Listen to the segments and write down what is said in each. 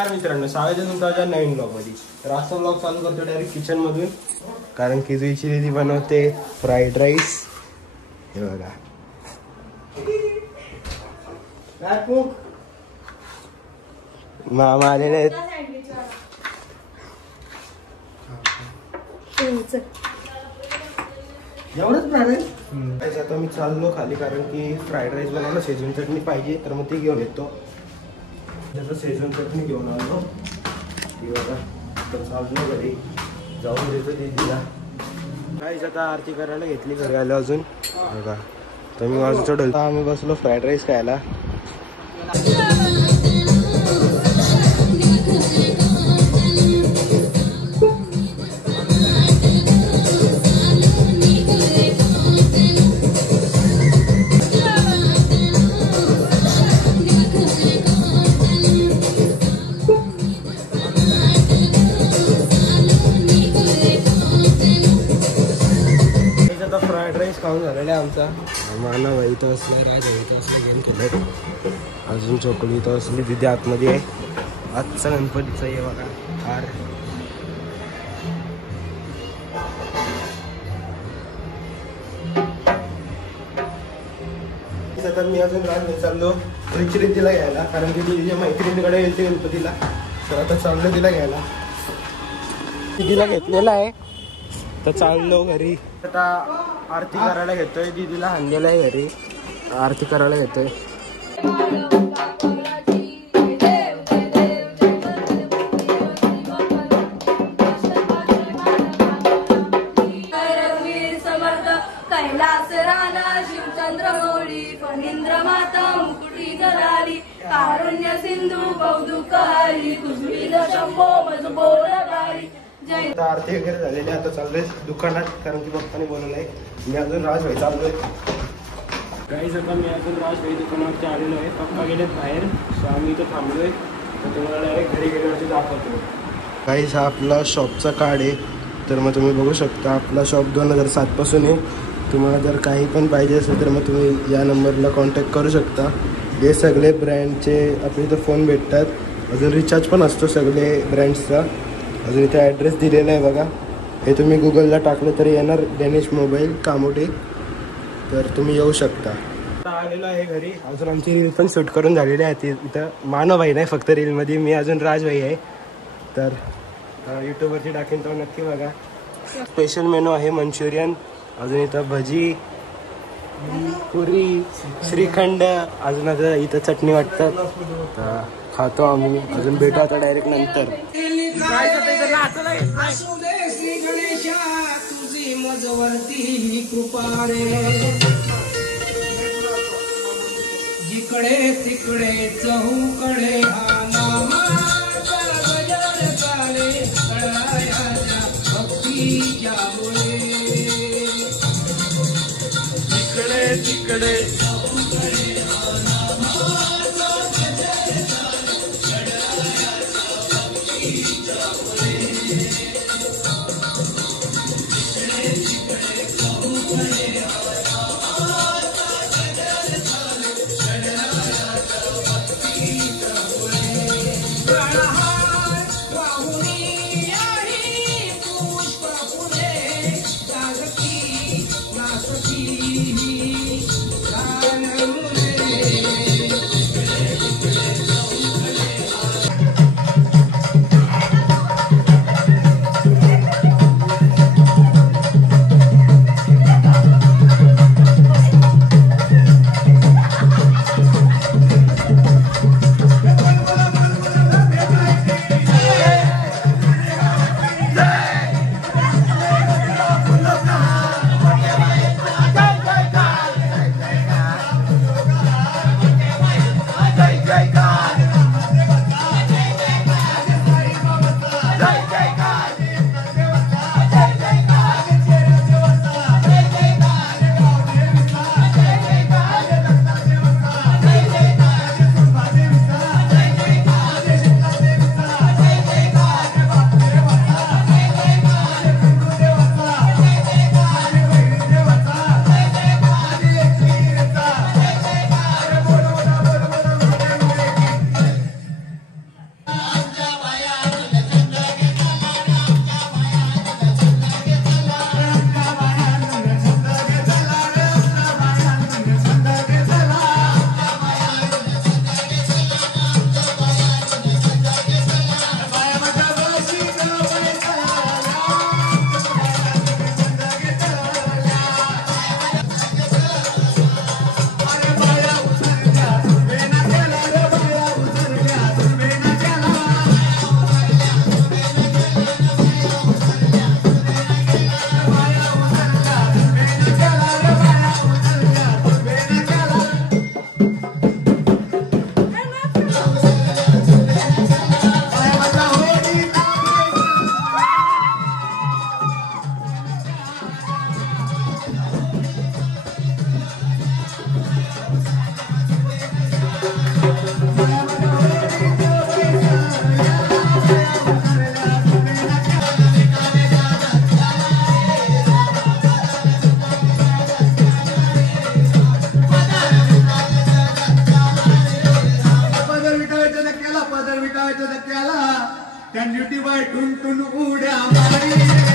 नमस्कार मित्रांनो, स्वागत आहे तुमच्या नवीन ब्लॉग मध्ये। तर आजचा ब्लॉग चालू करतो डायरेक्ट किचन मधून, कारण की जुईची दीदी बनवते फ्राईड राईस। हे बघा मामा आलेले आहेत। आता मी चाललो खाली, कारण की फ्राईड राईस बनवायला शेजवान चटणी पाहिजे, तर मग ती घेऊन येतो। त्याचं शेजवान चटणी घेऊन आलो बघा। तर चाललो घरी, जाऊन देतो दीदीला। काहीच आता आरती करायला घेतली घरी आलो अजून बघा। तर मी माझं चढवलं, आम्ही बसलो फ्राईड राईस खायला। फ्राईड राईस खाऊन झालेला आहे आमचा। माना भाई तो असले, राज भाई तो असले गेम खेळत, अजून चोकली तो असली तिथे आतमध्ये आहे। आजचा गणपतीचा आहे बघा हार। आता मी अजून राज चाललो मैत्रीण तिला घ्यायला, कारण की तिच्या मैत्रिणीकडे येते गणपतीला। तर आता चाललो तिला घ्यायला, तिला घेतलेला आहे। तर चाललो घरी, आता आरती करायला घेतोय। दीदीला हाणलेला आहे घरी, आरती करायला घेतोय। कैलास राणा शिवचंद्र मौळी फणींद्र माता मुकुटी जरारी कारुण्य सिंधू कौतुकहारी तुझी शंभो मजबोरकारी। आता आरती वगैरे झालेली, आता चाललोय दुकानात, कारण की पप्पाने बोलवलंय। मी अजून राज भाई चाललोय गाईज। आता मी अजून राज भाई दुकानावरती आलेलो आहे। पप्पा गेलेत बाहेर, सो आम्ही इथं थांबलोय। तर तुम्हाला डायरेक्ट घरी गेल्यावरती दाखवतो गाईज। हा आपला शॉपचा कार्ड आहे। तर मग तुम्ही बघू शकता, आपला शॉप 2007 पासून आहे। तुम्हाला जर काही पण पाहिजे असेल तर मग तुम्ही या नंबरला कॉन्टॅक्ट करू शकता। हे सगळे ब्रँडचे आपल्या इथं फोन भेटतात, अजून रिचार्ज पण असतो सगळे ब्रँड्सचा। अजून इथे ॲड्रेस दिलेला आहे बघा, हे तुम्ही गुगलला टाकलं तरी येणार, गणेश मोबाईल कामोठे। तर तुम्ही येऊ शकता। आता आलेलो आहे घरी, अजून आमची रील पण शूट करून झालेली आहे। इथं मानव भाई नाही फक्त रीलमध्ये, मी अजून राज भाई आहे। तर यूट्यूबवरती टाकेन तो नक्की बघा। स्पेशल मेनू आहे मंचुरियन, अजून इथं भजी, पुरी, श्रीखंड, अजून आता इथं चटणी वाटतात। तर खातो आम्ही, अजून भेटू आता डायरेक्ट नंतर। तुझी मजवरती कृपा रे, जिकडे तिकडे चहूकडे हा नामा गजर चाले कळायाच्या भक्तीच्या मुळे, जिकडे तिकडे धक्क्याला पदर विटायच्या धक्क्याला त्या ड्युटीबाई टुन उड्या मारी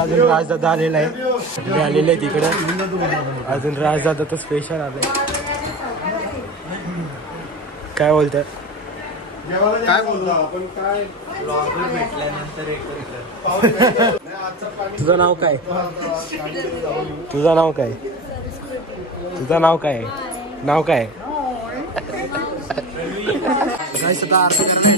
अजून राजदादा आलेला आहे, आलेले आहे तिकडे. अजून राजदादा तर स्पेशल आले. काय बोलतात? काय बोलतो आपण? काय भेटल्यानंतर तुझं नाव काय? तुझं नाव काय? तुझं नाव काय? नाव काय? काय स्वतः अर्थ करणार?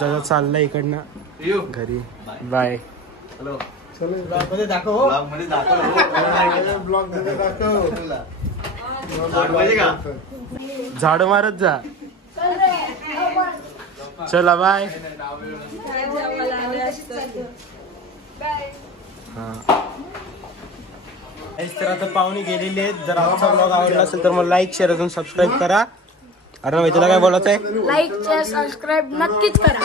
दादा चाललाय इकडनं घरी. बाय. झाड मारत जा. चला बाय. तर आता पाहुणे गेलेले आहेत. जर आमचा ब्लॉग आवडला असेल तर मला लाईक शेअर अजून सबस्क्राईब करा. अरे तुला काय बोलायचं आहे? लाईक शेअर सबस्क्राईब नक्कीच करा.